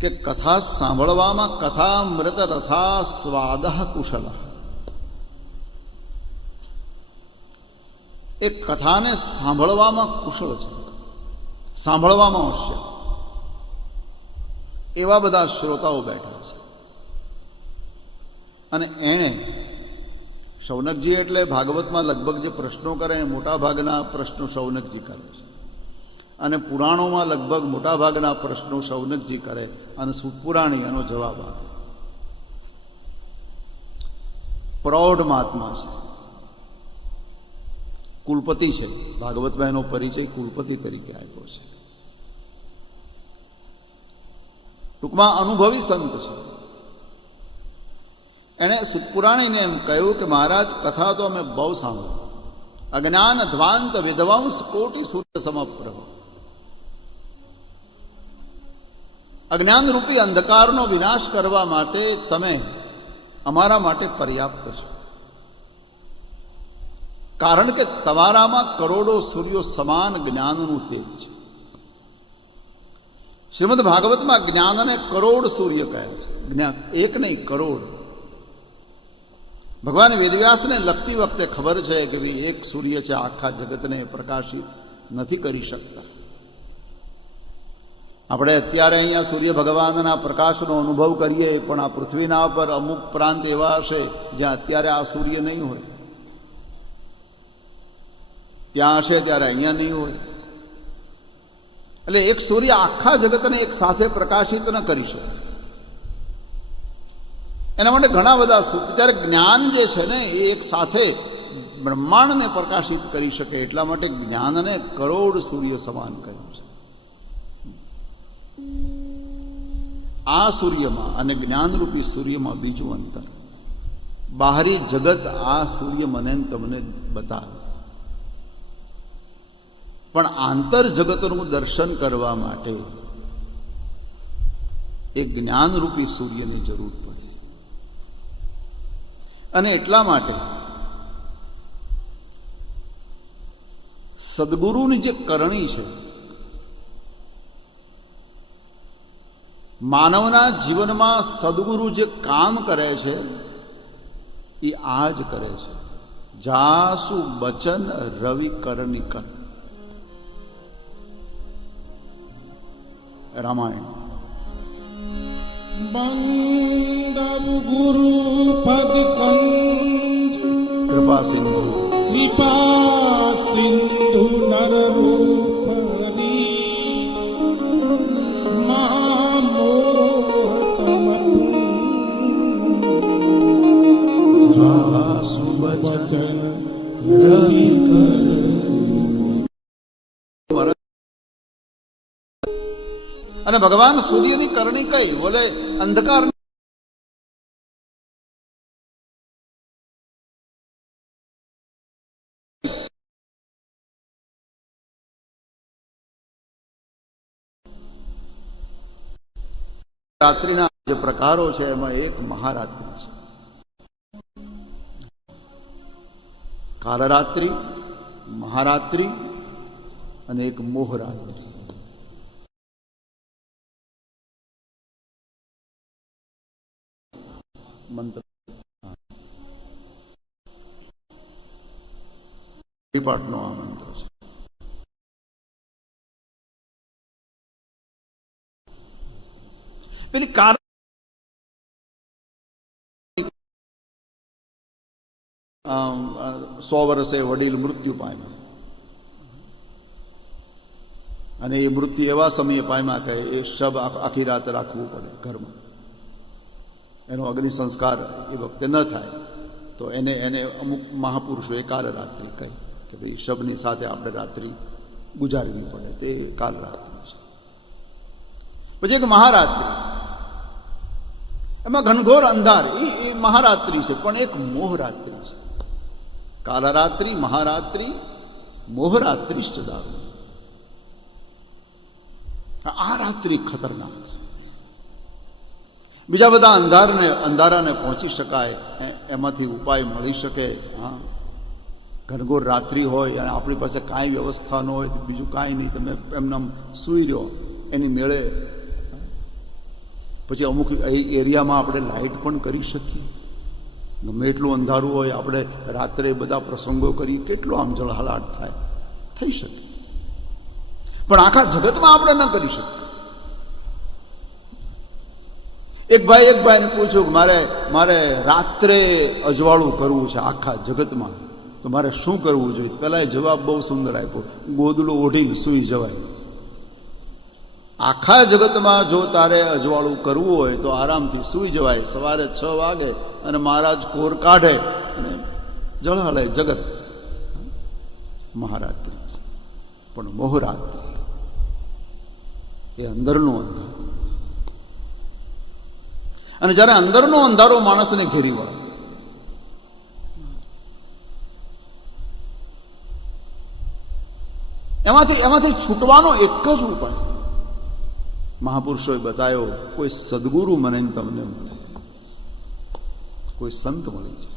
કે કથા સાંભળવામાં કથા મૃત રસા સ્વાદ કુશલ. એ કથાને સાંભળવામાં કુશળ છે. સાંભળવામાં હોશિયાર. એવા બધા શ્રોતાઓ બેઠા છે. અને એણે શૌનકજી એટલે ભાગવતમાં લગભગ જે પ્રશ્નો કરે એ મોટા ભાગના પ્રશ્નો શૌનકજી કરે છે. અને પુરાણોમાં લગભગ મોટાભાગના પ્રશ્નો સૌનકજી કરે અને સુપુરાણી એનો જવાબ આપે. પ્રૌઢ મહાત્મા છે. કુલપતિ છે. ભાગવતમાં એનો પરિચય કુલપતિ તરીકે આપ્યો છે. ટૂંકમાં અનુભવી સંત છે. એણે સુપુરાણીને એમ કહ્યું કે મહારાજ, કથા તો અમે બહુ સાંભળી. અજ્ઞાન ધ્વાંત વિધવાંશ કોટી સૂર્ય સમપ્રભ અજ્ઞાન રૂપી અંધકારનો વિનાશ કરવા માટે તમે અમારા માટે પર્યાપ્ત છો. કારણ કે તમારામાં કરોડો સૂર્યો સમાન જ્ઞાનનું તેજ છે. શ્રીમદ ભાગવતમાં જ્ઞાનને કરોડ સૂર્ય કહે છે. જ્ઞાન એક નહીં, કરોડ. ભગવાન વેદવ્યાસને લખતી વખતે ખબર છે કે ભાઈ એક સૂર્ય છે, આખા જગતને પ્રકાશિત નથી કરી શકતા. આપણે અત્યારે અહીંયા સૂર્ય ભગવાનના પ્રકાશનો અનુભવ કરીએ, પણ આ પૃથ્વીના પર અમુક પ્રાંત એવા હશે જ્યાં અત્યારે આ સૂર્ય નહીં હોય. ત્યાં હશે ત્યારે અહીંયા નહીં હોય. એટલે એક સૂર્ય આખા જગતને એક સાથે પ્રકાશિત ન કરી શકે. એના માટે ઘણા બધા ત્યારે જ્ઞાન જે છે ને, એ એક સાથે બ્રહ્માંડને પ્રકાશિત કરી શકે એટલા માટે જ્ઞાનને કરોડ સૂર્ય સમાન કર્યું છે. આ સૂર્યમાં અને જ્ઞાનરૂપી સૂર્યમાં બીજું અંતર. બહારી જગત આ સૂર્ય મને તમને બતાવે. પણ આંતર જગતનું દર્શન કરવા માટે એ જ્ઞાનરૂપી સૂર્યની જરૂર પડે. અને એટલા માટે સદગુરુની જે કરણી છે માનવના જીવનમાં સદગુરુ જે કામ કરે છે એ આ જ કરે છે. જાસુ બચન રવિ કરણી કર. રામાયણ. ગુરુ પદ કૃપા સિંધુ. કૃપા સિંધુ નર રૂપ જાસુ બચન વચન રવિ કર અને ભગવાન સૂર્યની કરણી કઈ? બોલે, અંધકાર રાત્રિના જે પ્રકારો છે, એમાં એક મહારાત્રિ છે. કાલરાત્રિ મહારાત્રિ અને એક મોહરાત્રિ. મંત્ર. પાઠનો આ મંત્ર છે. પેલી કાર સો વર્ષે વડીલ મૃત્યુ પામ્યા. અને એ મૃત્યુ એવા સમયે પામ્યા કે એ શબ આખી રાત રાખવું પડે ઘરમાં. એનો અગ્નિ સંસ્કાર એ વખતે ન થાય. તો એને એને અમુક મહાપુરુષોએ કાલરાત્રિ કહી કે ભાઈ શબની સાથે આપણે રાત્રિ ગુજારવી પડે. તે કાલ રાત્રિ છે. પછી એક મહારાત્રિ. એમાં ઘનઘોર અંધાર. એ મહારાત્રિ છે, પણ એક મોહરાત્રિ છે. કાલરાત્રિ, મહારાત્રિ, મોહરાત્રિ દારૂ. આ રાત્રિ ખતરનાક છે. બીજા બધા અંધારને, અંધારાને પહોંચી શકાય એમાંથી ઉપાય મળી શકે, હા. ઘનઘોર રાત્રિ હોય અને આપણી પાસે કાંઈ વ્યવસ્થા ન હોય, બીજું કાંઈ નહીં, તમે એમને સુઈ સૂઈ રહ્યો, એની મેળે પછી અમુક એરિયામાં આપણે લાઇટ પણ કરી શકીએ. ગમે એટલું અંધારું હોય, આપણે રાત્રે બધા પ્રસંગો કરી કેટલો આમ જળહલાટ થાય. થઈ શકે. પણ આખા જગતમાં આપણે ન કરી શકીએ. એક ભાઈ, એક ભાઈને પૂછ્યું કે મારે મારે રાત્રે અજવાળું કરવું છે આખા જગતમાં. તો મારે શું કરવું જોઈએ? પહેલાં જવાબ બહુ સુંદર આપ્યો. ગોદડું ઓઢીને સૂઈ જવાય. આખા જગતમાં જો તારે અજવાળું કરવું હોય તો આરામથી સૂઈ જવાય. સવારે છ વાગે અને મહારાજ કોર કાઢે અને જળહળે જગત. મહારાત્રિ. પણ મોહરાત્રિ. એ અંદરનું અંધારું. અને જ્યારે અંદરનો અંધારો માણસને ઘેરી વળે. એમાંથી એમાંથી છૂટવાનો એક જ ઉપાય. મહાપુરુષોએ બતાવ્યો કોઈ સદગુરુ મને તમને મળે. કોઈ સંત મળે જાય